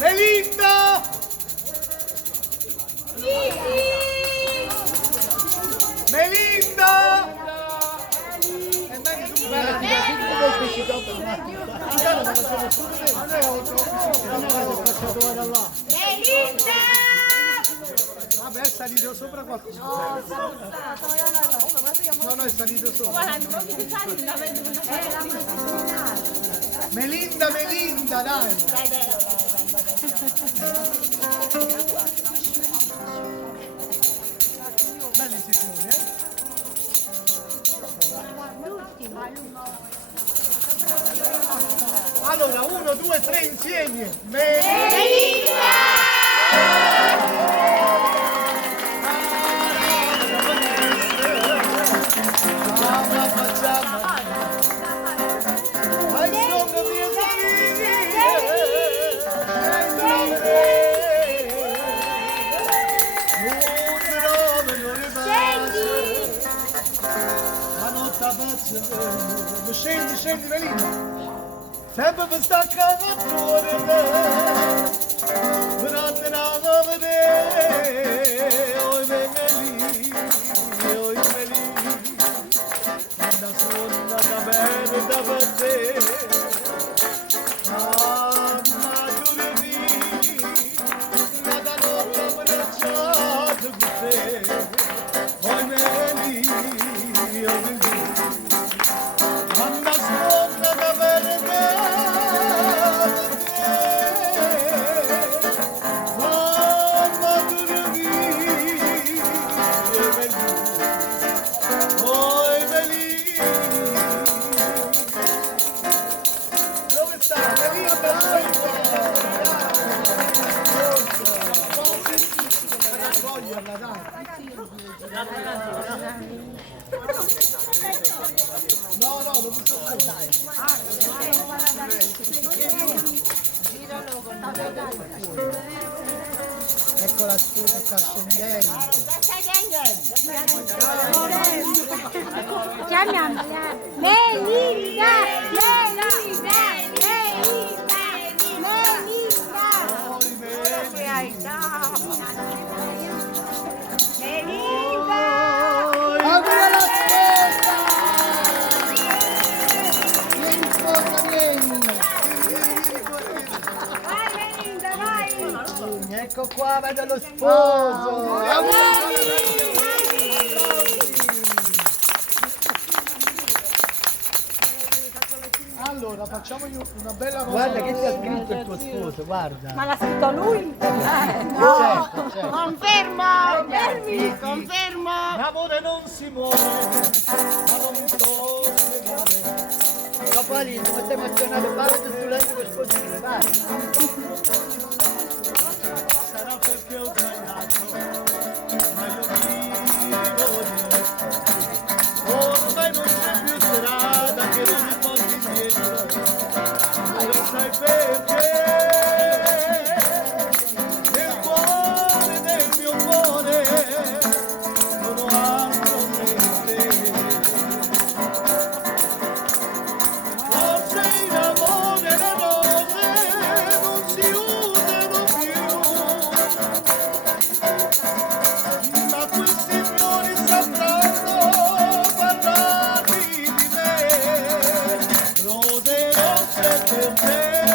Melinda! Melinda! Melinda! Vabbè, è salito sopra qualcosa. No, è salito sopra. Melinda, dai. Belli sicuri, Allora, 1, 2, 3 insieme. Scendi Melinda, sempre per staccare il cuore, per andare a vedere, oi Melì, quando suona da bene da per te, ma giurami, nada notte abbracciato con te, oi Melì, quando suona da bene no, non mi sto ecco la scusa sta scendendo. Chiamiamo Melinda! Apri la sposa! Vieni sposa, vieni! Ecco qua, vedo lo sposo! Allora, facciamogli una bella cosa. Guarda che ti ha scritto il tuo sposo, guarda. Ma l'ha scritto lui? Certo. Confermo! L'amore non si muore, ma non so spiegare. Capolino, ma sei emozionato, parla tu letto per sposire, vai. Sarà perché ho sbagliato, ma io vivo di me. Ormai non c'è più strada che non mi porti indietro, ma lo sai perché? Nel cuore del mio cuore non ho altro che te. Forse in amore le rose non si usano più, ma questi fiori sapranno parlarmi di me. Rose rosse per te.